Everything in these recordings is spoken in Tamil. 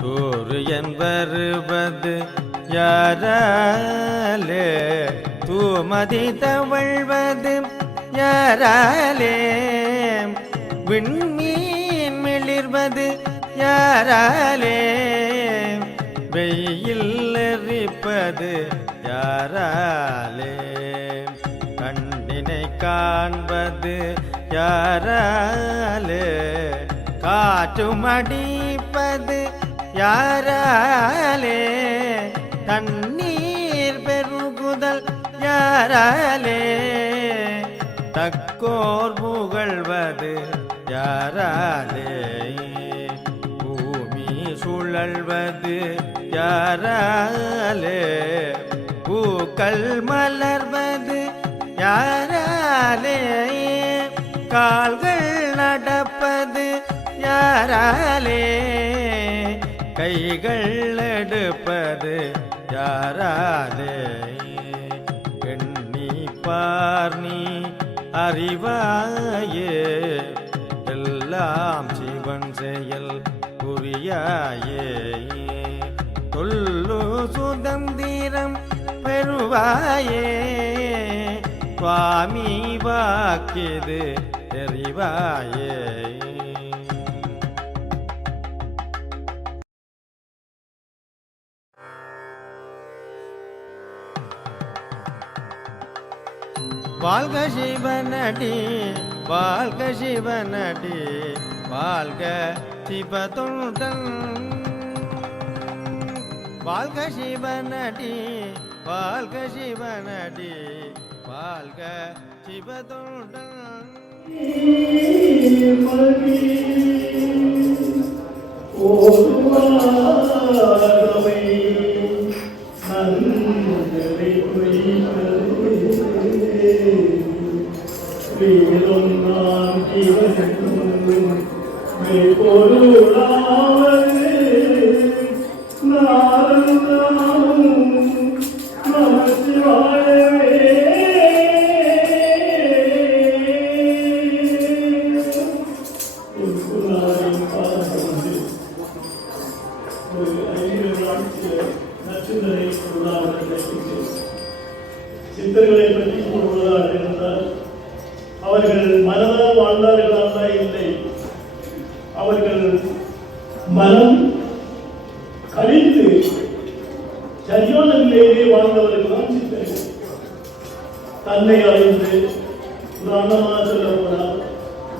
சூரியன் வருவது யாராலே, தூமதி தவழ்வது யாராலே, விண்மீன் மிளிர்வது யாராலே, வெயில் எரிப்பது யாராலே, கண்ணினை காண்பது யாராலே, காற்றும் அடிப்பது யாராலே, தண்ணீர் பெருகுதல் யாராலே, தக்கோர் புகழ்வது யாராலே, பூமி சுழல்வது யாராலே, பூக்கள் மலர்வது யாராலே, கால்கள் நடப்பது யாராலே, கைகள் எடுப்பது யாராலே, எண்ணி பார் நீ அறிவாயே, எல்லாம் சிவன் செயல் புரியாயே, சொல்லு சுதந்திரம் பெறுவாயே, சுவாமி வாக்கியது தெரிவாயே. வாழ்க சிவனடி வாழ்க சிவனடி வாழ்க சிவதொண்டன், வாழ்க சிவனடி வாழ்க சிவனடி வாழ்க சிவதொண்டன். சித்தர்களை பற்றி கூறுவதாக இருந்தால் அவர்கள் மனதால் வாழ்ந்தார்களா இல்லை, அவர்கள் மனம் கழித்து சரியான நிலையிலே வாழ்ந்தவர்கள் தான் சித்தர்கள். தன்னை அறிந்து உதாரணமாக சொல்ல போனால்,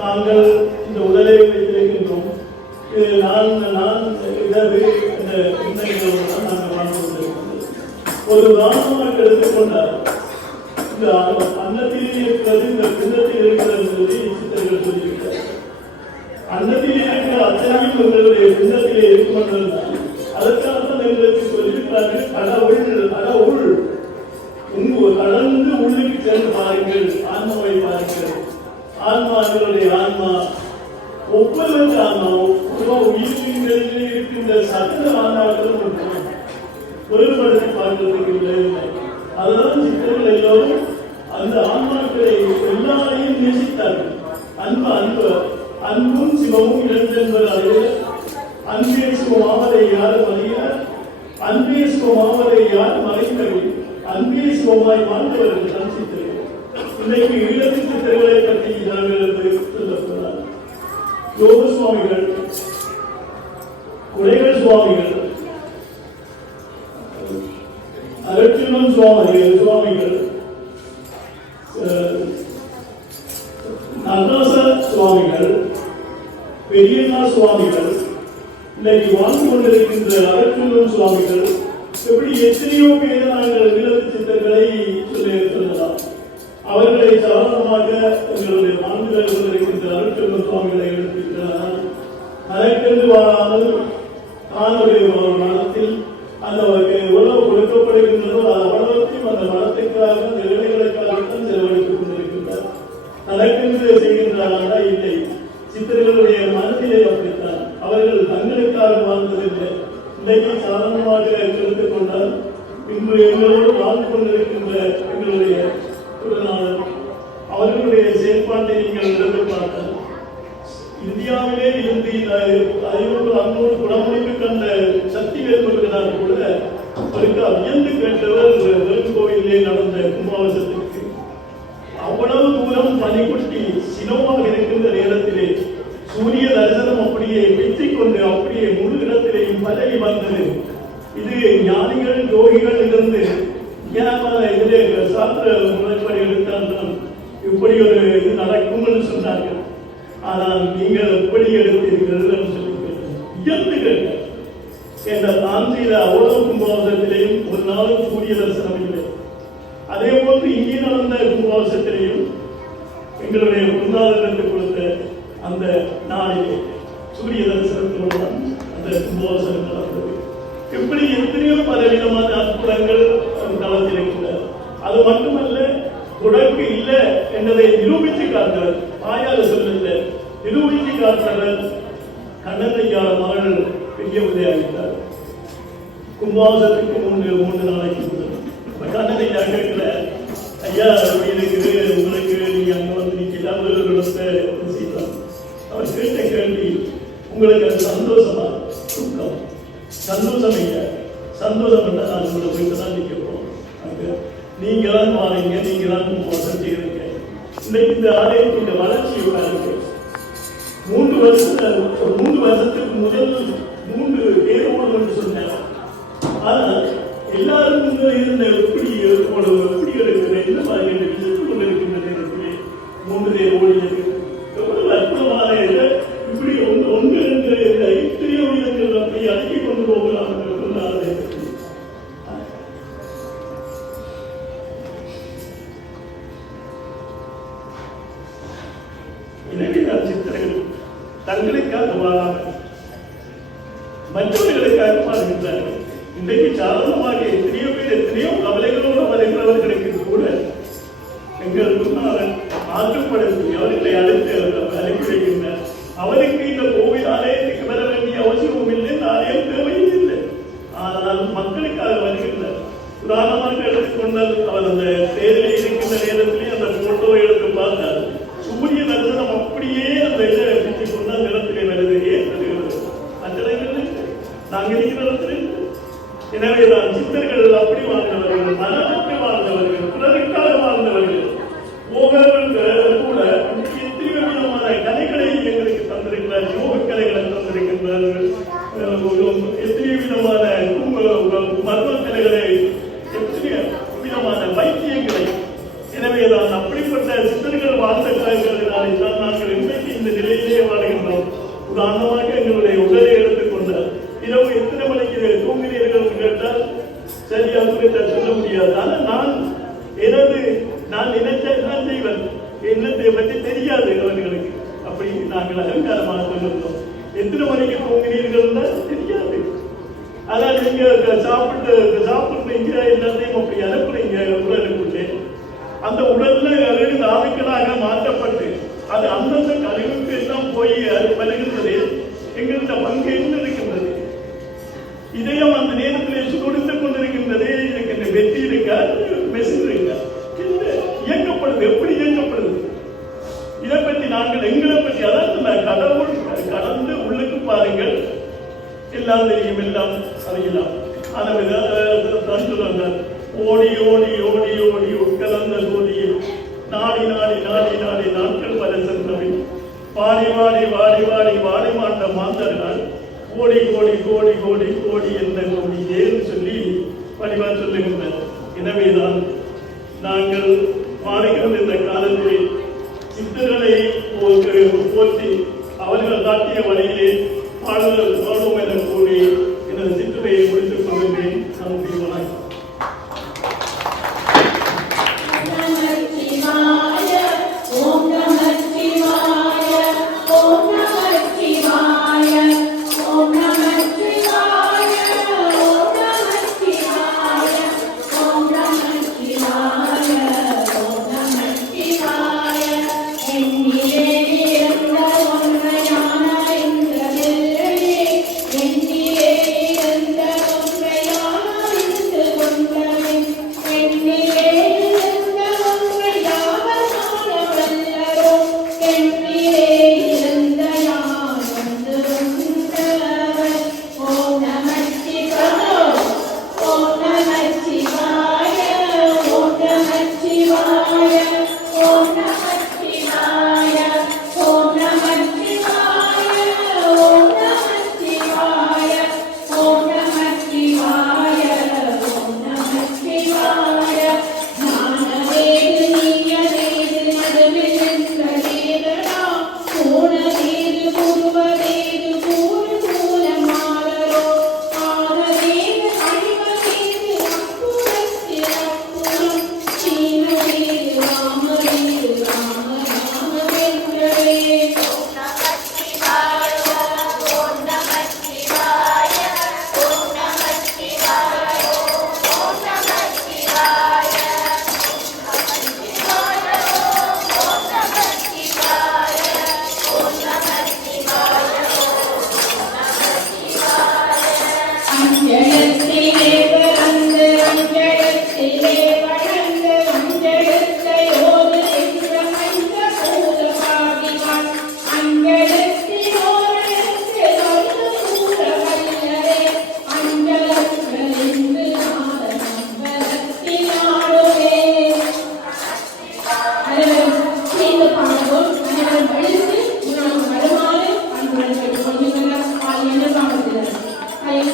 நாங்கள் இந்த உடலை வைத்திருக்கின்றோம், இது நான் இடது என்ற சிந்தனைகளோடு தான் நாங்கள் வாழ்ந்து கொண்டிருக்கிறோம். ஒரு உதாரணமாக எடுத்துக்கொண்டார், இந்த அன்னத்திலே இருக்கிறது, இந்த பின்னத்தில் இருக்கிறது என்பதை சித்தர்கள் சொல்லியிருக்கிறார். அன்னத்திலே இருக்கிற அத்தனையும் எங்களுடைய பின்னத்திலே இருக்கும் என்றால் அதற்காக எங்களுக்கு சொல்லியிருக்கிறார்கள், கடவுள் கடந்து உள்ளுக்கு சென்று பாருங்கள், ஆன்மாவை பாருங்கள். ஆன்மாக்களுடைய ஆன்மா ஒவ்வொரு ஆன்மா உயிர்களிலே இருக்கின்ற சகல ஆன்மாக்களும் ஒருபடுத்தி பார்க்கிறதுக்கு இல்லை. அதுதான் சித்தர்கள் எல்லோரும் அந்த ஆன்மாக்களை எல்லாரையும் நேசித்தார்கள். அன்பும் சிவமும் இழந்தென்பது அறிய, அன்பே சிவமாவதை யாரும் அறிய, அன்பே சிவமாவதை யாரும் அறிந்தவை, அன்பே சிவமாய் வாழ்ந்தவர்கள் தான் சித்தர்கள். இன்னைக்கு ஈழத்து சித்தர்களை பற்றி நாங்கள் சொல்லப்போனார். யோக சுவாமிகள், குடைகள் சுவாமிகள், அருட்சிவன் சுவாமிகள், நடராச சுவாமிகள், பெரியண்ணா சுவாமிகள், இன்னைக்கு வாழ்ந்து கொண்டிருக்கின்ற அருட்சிவன் சுவாமிகள், எப்படி எத்தனையோ பேர் நாங்கள் ஈழத்து சித்தர்களை சொல்லலாம். அவர்களை சாதாரணமாக எங்களுடைய மாநிலத்தில் இருக்கின்ற அருட்சிவன் சுவாமிகளை எடுத்துக்கிறார். அதற்கென்று வாழாமல் தானுடைய மனத்தில் அந்த உணவு கொடுக்கப்படுகின்றதோ அவ்வளவுக்கும் அந்த மனத்திற்காக அந்த இளைஞர்களுக்காகத்தான் செலவழித்துக் கொண்டிருக்கின்றார். அதற்கென்று செய்கின்றார்களா இல்லை. சித்தர்களுடைய மனத்திலே அப்படித்தான். அவர்கள் தங்களுக்காக வாழ்ந்ததில்லை. இன்றைக்கு சாதாரணமாக எடுத்துக் கொண்டால் இன்று எங்களோடு வாழ்ந்து கொண்டிருக்கின்ற எங்களுடைய அவர்களுடைய செயல்பாட்டை நீங்கள் எடுத்து பார்த்தால் இந்தியாவிலே இருந்து 500 குடமுடிப்பு கண்ட பதவி வந்தது. இது ஞானிகள் யோகிகள் இருந்து இதிலே சாஸ்திர முறைப்படி எடுத்தால்தான் இப்படி ஒரு இது நடக்கும் என்று சொன்னார்கள். ஆனால் நீங்கள் எப்படி எடுத்தீர்கள் என்று சொல்லி இயல்பு கேட்டார். என்ற தான் செய்த அவ்வளவு கும்பாபிஷேகத்திலேயும் ஒரு நாளும் சூரிய தரிசனம் இல்லை. அதே போன்று இங்கே நடந்த கும்பாபிஷேகத்திலேயும் எங்களுடைய குருநாதர்களுக்கு கொடுத்த அந்த நாளிலே சூரிய தரிசனத்தோடு அந்த கும்பாபிஷேகம் நடந்தது. இப்படி எத்தனையோ பலவிதமான அற்புதங்கள் தளத்தில் இருக்கிறார். அது மட்டுமல்ல, தொடர்பு இல்லை என்பதை நிரூபித்து காட்டுறார். ஆயாத சொல்லல, நிரூபித்து காட்டுறவர் கண்ணனையாள மகள் பெரிய உதயாகிட்டார். கும்பாபிஷேகத்துக்கு மூன்று நாளைக்கு கண்ணனையா கேட்கல, ஐயா அப்படி இருக்குது உங்களுக்கு, நீங்க அங்க வந்து நிக்கல அவர்களிடத்தை செய்வார். அவர் கேட்ட கேள்வி, உங்களுக்கு அது சந்தோஷமா? துக்கம். சந்தோஷம் இல்லை. சந்தோஷம் இல்லை. நான் உங்களை போயிட்டு தான் நிற்க போறோம். அங்க நீங்க தான் மாறீங்க, நீங்க தான் மோசம் செய்யறீங்க. இன்னைக்கு இந்த ஆலயத்தின் வளர்ச்சி பாருங்க. 3 வருஷத்துக்கு முதல் 3 தேர்வோடு என்று சொன்னார். ஆனால் எல்லாரும் இருந்த எப்படி இருக்கிற இந்த மாதிரி கொண்டிருக்கின்ற நேரத்திலே 3 தேர் ஓடியது எவ்வளவு அற்புதமான இப்படி ஒன்று என்ற இத்தனையோ விதங்கள் அப்படி அடக்கி கொண்டு போகலாம் என்று சொன்னார்கள். எனவே சித்திரங்கள் தங்களுக்காக வாழாமல் மற்றவர்களுக்காக வாழ்கின்றார்கள். இன்றைக்கு சாதாரணமாக எத்தனையோ பேர் எத்தனையோ கவலைகளோடு வருகிறவர்களுக்கு கூட எங்கள் குருநாதன் ஆற்றுப்படுத்தி அவர்களை அனுப்பிவிடுகின்றார். அவருக்கு இந்த கோவில் ஆலயத்துக்கு வர வேண்டிய அவசியமும் இல்லை, இந்த ஆலயம் தேவையும் இல்லை. ஆனால் மக்களுக்காக வருகின்றார். உதாரணமாக எடுத்துக்கொண்டால் அவர் அந்த தேர்தலில் இருக்கின்ற நேரத்திலே அந்த போட்டோ எடுத்து பார்த்தார். சூரிய தரிசனம் அப்படியே அந்த இதை பிடித்துக் கொண்டால் நிலத்திலே வருது. ஏன் வருகிறது? அந்த இடங்களில் நாங்கள் இருக்கிற இடத்துல. எனவேதான் சித்தர்கள் அப்படி வாழ்ந்தவர்கள், மனமற்று வாழ்ந்தவர்கள், பிறருக்காக வாழ்ந்தவர்கள். ஓகர்கள் கூட எத்தனை விதமான கலைகளை எங்களுக்கு தந்திருக்கிறார். யோக கலைகளை தந்திருக்கின்றார்கள். எத்தனை விதமான மர்ம கலைகளை, எத்தனை விதமான வைத்தியங்களை. எனவேதான் அப்படிப்பட்ட சித்தர்கள் வாழ்ந்த கலைகளினாலே தான் நாங்கள் இன்றைக்கு இந்த நிலையிலே வாழ்கின்றோம். உதாரணமாக எங்களுடைய உடலை எடுத்துக்கொண்டார். இரவு எத்தனை மணிக்கு தூங்கினீர்கள் கேட்டால் சரியாக சொல்ல முடியாது. ஆனால் நான் நினைச்சதான் செய்வேன். என்னத்தை பற்றி தெரியாது அவர்களுக்கு. அப்படி நாங்கள் அலங்காரமாக சொல்லிருந்தோம். எத்தனை மணிக்கு தூங்கினீர்கள் தெரியாது. அதான் நீங்க சாப்பிடுறீங்க எல்லாத்தையும் அப்படி அனுப்புறீங்க உடலுக்குள்ளே. அந்த உடல்ல அழகு ஆவிக்களாக மாற்றப்பட்டு அது அந்தந்த கழிவுக்கு எல்லாம் போய் வருகின்றது. எங்கள்கிட்ட பங்கு என்ன இருக்கின்றது? இதயம் அந்த நேரத்தில் கொடுத்துக் கொண்டிருக்கின்றது. இருக்கின்ற வெற்றி இருக்கா, மெஷின் இருக்கா, இயக்கப்படுது. எப்படி இயக்கப்படுது? இதை பற்றி நாங்கள் எங்களை பற்றி அதாவது கடவுள் கடந்து உள்ளுக்கு பாருங்கள், எல்லாம் தெரியும், எல்லாம் அறியலாம். ஆனால் ஓடி ஓடி ஓடி ஓடி உட்கலந்த சோதியில் நாடி நாடி நாடி நாடி நாட்கள் பல சென்றவை வாடி வாடி வாடி வாடி வாடி மாட்ட மாந்தர்கள் கோடி கோடி கோடி கோடி கோடி என்ற கோடி ஏன்னு சொல்லி வடிவா சொல்லுகின்றனர். எனவேதான் நாங்கள் பாடுகின்ற இந்த காலத்தில் சித்தர்களை போற்றி அவர்கள் காட்டிய வழியிலே பாடுவோம் என கூறி எனது சிற்றுரையை முடித்துக் கொள்கின்றேன். நன்றி, வணக்கம். என்னிலே இருந்த ஒன்றையான இந்த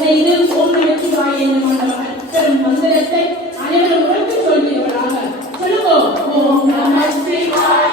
செய்து ஓம் நமச்சிவாய என்னும் அந்த அற்புதம் மந்திரத்தை அனைவரும் உறக்க சொல்வீர்களாக. சொல்லுவோம். ஓம் நம சிவாய.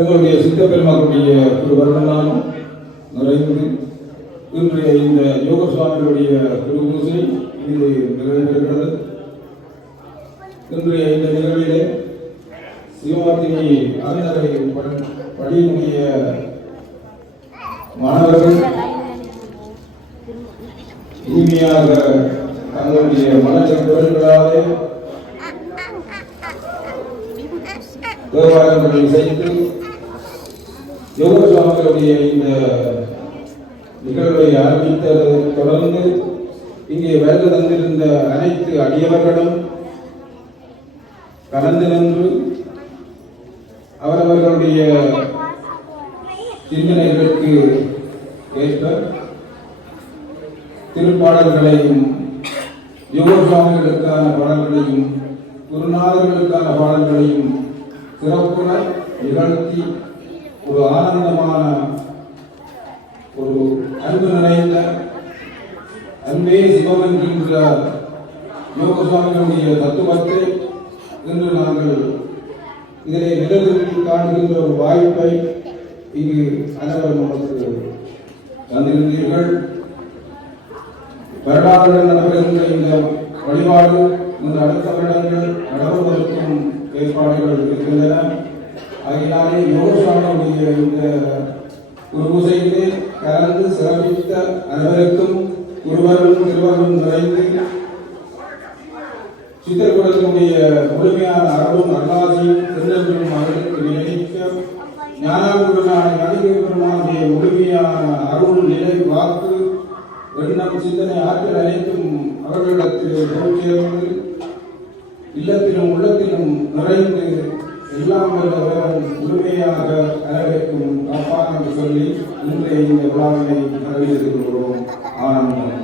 எங்களுடைய சித்த பெருமாளுடைய ஒரு வருடனாலும் நிறைந்து இன்றைய இந்த யோக சுவாமிகளுடைய குரு பூஜை இது நிறைவேறுகிறது. இன்றைய இந்த நிகழ்விலே சிவமாத்திரை அறிஞரை பள்ளியினுடைய மாணவர்கள் இனிமையாக தங்களுடைய மனச்செருளாலே தேவாலயங்களை செய்து யோக சுவாமிகளுடைய இந்த நிகழ்வை ஆரம்பித்ததை தொடர்ந்து இங்கே வருகை தந்திருந்த அனைத்து அடியவர்களும் கலந்து நின்று அவரவர்களுடைய சிந்தனைகளுக்கு ஏற்ப திருப்பாடல்களையும் யோக சுவாமிகளுக்கான பாடல்களையும் குருநாதர்களுக்கான பாடல்களையும் சிறப்புற நிகழ்த்தி ஒரு ஆனந்தமான ஒரு அன்பு நிறைந்த அன்பே சிவம் என்கின்ற யோக சுவாமிகளுடைய தத்துவத்தை இன்று நாங்கள் இதிலே நிலநிறுத்தி காணுகின்ற ஒரு வாய்ப்பை இங்கு அனைவரும் நமக்கு தந்திருந்தீர்கள். வருடாவுடன் நடைபெறுகின்ற இந்த வழிபாடு இந்த அடுத்த வருடங்கள் நடப்பதற்கும் ஏற்பாடுகள் இருக்கின்றன. அதனாலே யோக சுவாமிகளுடைய இந்த ஒரு பூஜையிலே கலந்து சிறப்பித்த அனைவருக்கும் ஒருவரும் இருவரும் நிறைந்து சித்திரக்கூடத்தினுடைய முழுமையான அருளும் அருளாசியும் திருநெல்வேலும் அவர்களுக்கு நினைக்க ஞானாபூர்வமான நடிகை பெருமானுடைய முழுமையான அருள் நிலை வாக்கு எண்ணம் சிந்தனை ஆற்றல் அனைத்தும் அவர்களிடத்தில் சேர்ந்து இல்லத்திலும் உள்ளத்திலும் நிறைந்து எல்லாம் முழுமையாக அனைவருக்கும் காப்பான் என்று சொல்லி இன்றைய இந்த விழாவினை நிறைவேற்றிக் கொள்கிறோம். ஆனந்தம்.